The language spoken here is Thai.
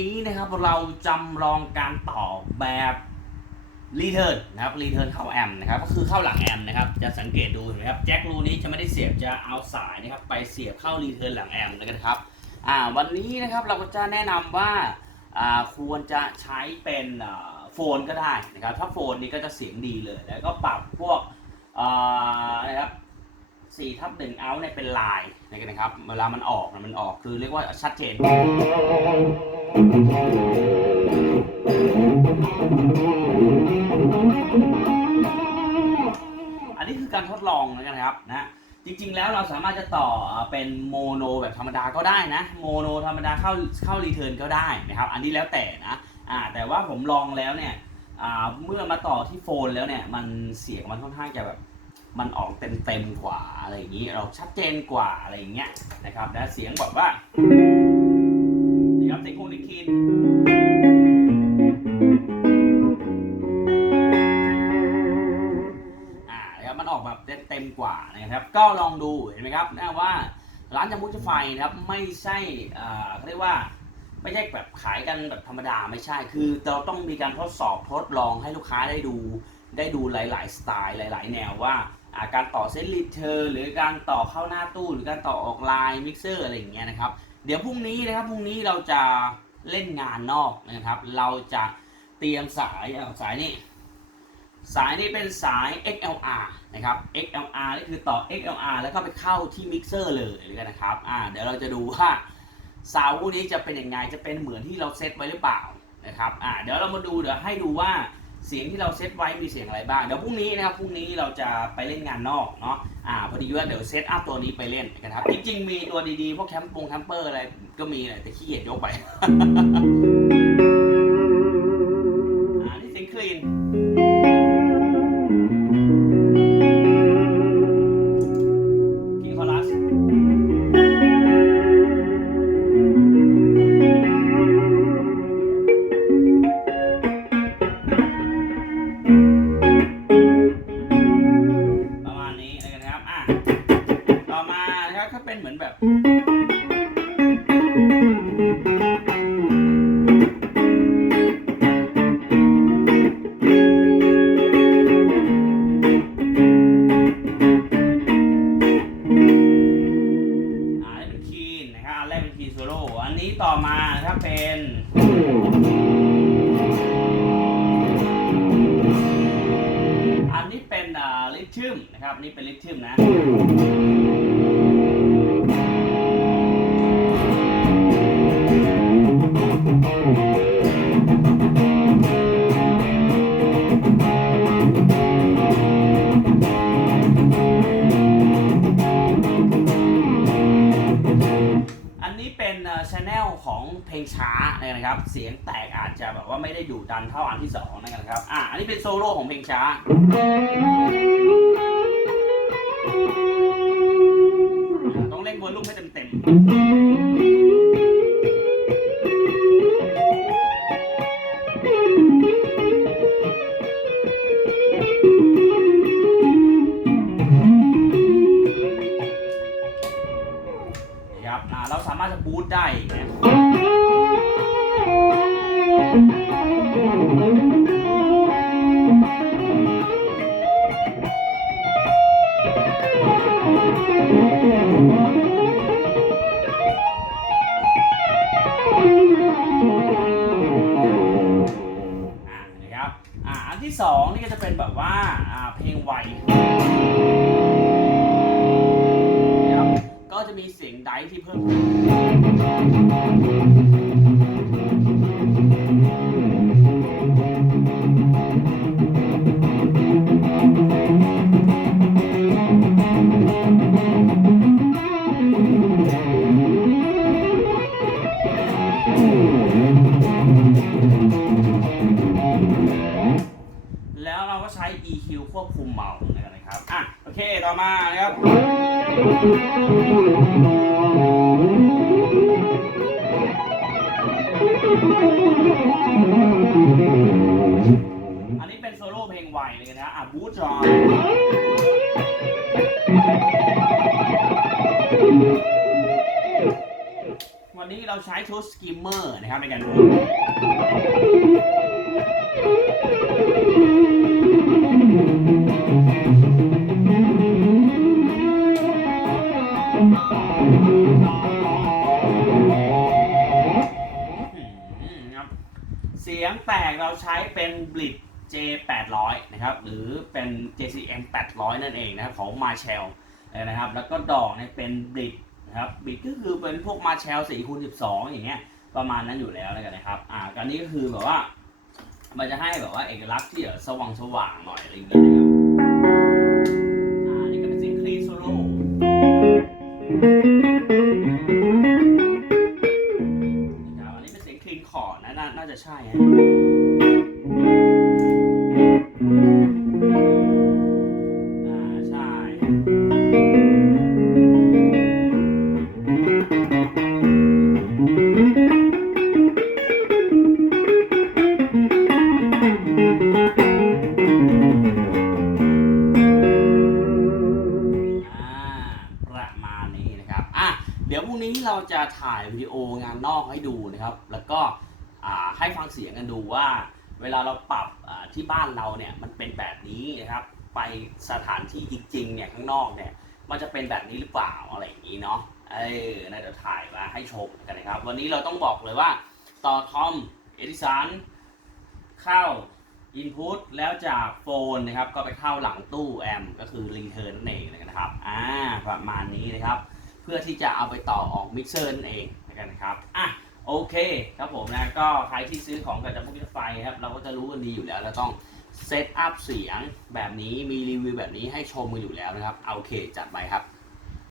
นี้นะครับเราจำลองการต่อแบบรีเทิร์นนะครับรีเทิร์นเข้าแอมนะครับก็คือเข้าหลังแอมนะครับจะสังเกตดูเห็นไหมครับแจ็ครูนี้จะไม่ได้เสียบจะเอาสายนะครับไปเสียบเข้ารีเทิร์นหลังแอมนะครับอ่าวันนี้นะครับเราก็จะแนะนำว่าอ่าควรจะใช้เป็นโฟนก็ได้นะครับถ้าโฟนนี้ก็จะเสียงดีเลย แล้วก็ปรับพวกอ่านะครับสี่ทับหนึ่งเอาเนี่ยเป็นลายนะครับเวลามันออกมันออกคือเรียกว่าชัดเจน อันนี้คือการทดลองนะครับนะจริงๆ แล้วเราสามารถจะต่อเป็นโมโนแบบธรรมดาก็ได้นะโมโนธรรมดาเข้าเข้ารีเทิร์นก็ได้นะครับอันนี้แล้วแต่นะอ่าแต่ว่าผมลองแล้วเนี่ยอ่าเมื่อมาต่อที่โฟนแล้วเนี่ยมันเสียงมันค่อนข้างจะแบบมันออกเต็มเต็มๆกว่าอะไรอย่างนี้เราชัดเจนกว่าอะไรอย่างเงี้ยนะครับนะเสียงแบบว่า มันออกแบบเต็มกว่านะครับ ก็ลองดูเห็นไหมครับนะว่าร้านจามุชไฟนะครับไม่ใช่อ่าเขาเรียกว่าไม่ใช่แบบขายกันแบบธรรมดาไม่ใช่ คือเราต้องมีการทดสอบทดลองให้ลูกค้าได้ดู ได้ดูหลาย ๆ สไตล์หลาย ๆ แนวว่าการต่อเส้นลิเทอร์หรือการต่อเข้าหน้าตู้ หรือการต่อออกไลน์มิกเซอร์อะไรอย่างเงี้ยนะครับ เดี๋ยวพรุ่งนี้นะครับพรุ่งนี้เราจะ เล่นงานนอกนะครับ เราจะเตรียมสายเอาสายนี้ สายนี้เป็นสาย XLR นะครับ XLR นี่คือต่อ XLR แล้วก็ไปเข้าที่มิกเซอร์เลยนะครับอ่าเดี๋ยวเราจะดูว่าสาวพวกนี้จะเป็นยังไงจะเป็นเหมือนที่เราเซตไว้หรือเปล่านะครับอ่าเดี๋ยวเรามาดูเดี๋ยวให้ดูว่า เสียงที่เราเซตไว้มีเสียงอะไรบ้าง เดี๋ยวพรุ่งนี้นะครับพรุ่งนี้เราจะไปเล่นงานนอกเนาะอ่าพอดีว่าเดี๋ยวเซตอัพตัวนี้ไปเล่นกันครับ จริงๆมีตัวดีๆ พวกแคมป์ปงแคมเปอร์อะไรก็มีแหละแต่ขี้เกียจยกไป ต่อมานะครับเป็นอันนี้เป็นอ่าลิทชึมนะครับนี่เป็นลิทชึมนะ เพลงช้านะครับ เสียงแตกอาจจะแบบว่าไม่ได้ดุดันเท่าอันที่สองนะครับ อะอันนี้เป็นโซโล่ของเพลงช้า ต้องเล่นวอลลุ่มให้เต็มๆนะครับอ่าเราสามารถจะบูตได้นะ เพลงไวนะครับก็จะมีเสียงไดฟ์ที่เพิ่มขึ้น EQ ควบคุมเมาส์นะครับอะโอเคต่อมานะครับอันนี้เป็นโซโล่เพลงไวเลยนะอะบูจอนวันนี้เราใช้ชุดสกิมเมอร์นะครับในการดู เสียงแตกเราใช้เป็นบลิ t J 800 นะครับ หรือเป็น JCM 800 นั่นเองนะครับ ของ Marshall นะครับ แล้วก็ดอกเนี่ยเป็นบลิ t นะครับบลิ t ก็คือเป็นพวก Marshall 4คูณ12 อย่างเงี้ย ประมาณนั้นอยู่แล้วนะครับ อ่าการนี้ก็คือแบบว่า มันจะให้แบบว่าเอกลักษณ์ที่สว่างสว่างๆหน่อยอะไรอย่างเงี้ยนะครับ อ่า นี่ก็เป็นเสียงคลีนโซโล่ น่าน่าจะใช่ฮะอ่าใช่อ่าประมาณนี้นะครับอะเดี๋ยวพรุ่งนี้เราจะถ่ายวิดีโองานนอกให้ดูนะครับ แล้วก็ ให้ฟังเสียงกันดูว่า เวลาเราปรับที่บ้านเราเนี่ยมันเป็นแบบนี้นะครับ ไปสถานที่จริงๆเนี่ยข้างนอกเนี่ยมันจะเป็นแบบนี้หรือเปล่าอะไรอย่างนี้เนาะเออน่าจะถ่ายมาให้ชมกันนะครับ วันนี้เราต้องบอกเลยว่าต่อคอมเอดิสันเข้า Input แล้วจากโฟนนะครับ ก็ไปเข้าหลังตู้แอมก็คือรีเทิร์นนั่นเองนะครับอ่าประมาณนี้นะครับ เพื่อที่จะเอาไปต่อออกมิกเซอร์นั่นเองนะครับอะ โอเคครับผมนะก็ใครที่ซื้อของกับจัมพุทไฟครับเราก็จะรู้กันดีอยู่แล้วเราต้องเซตอัพเสียงแบบนี้มีรีวิวแบบนี้ให้ชมกันอยู่แล้วนะครับเอาโอเคจัดไปครับ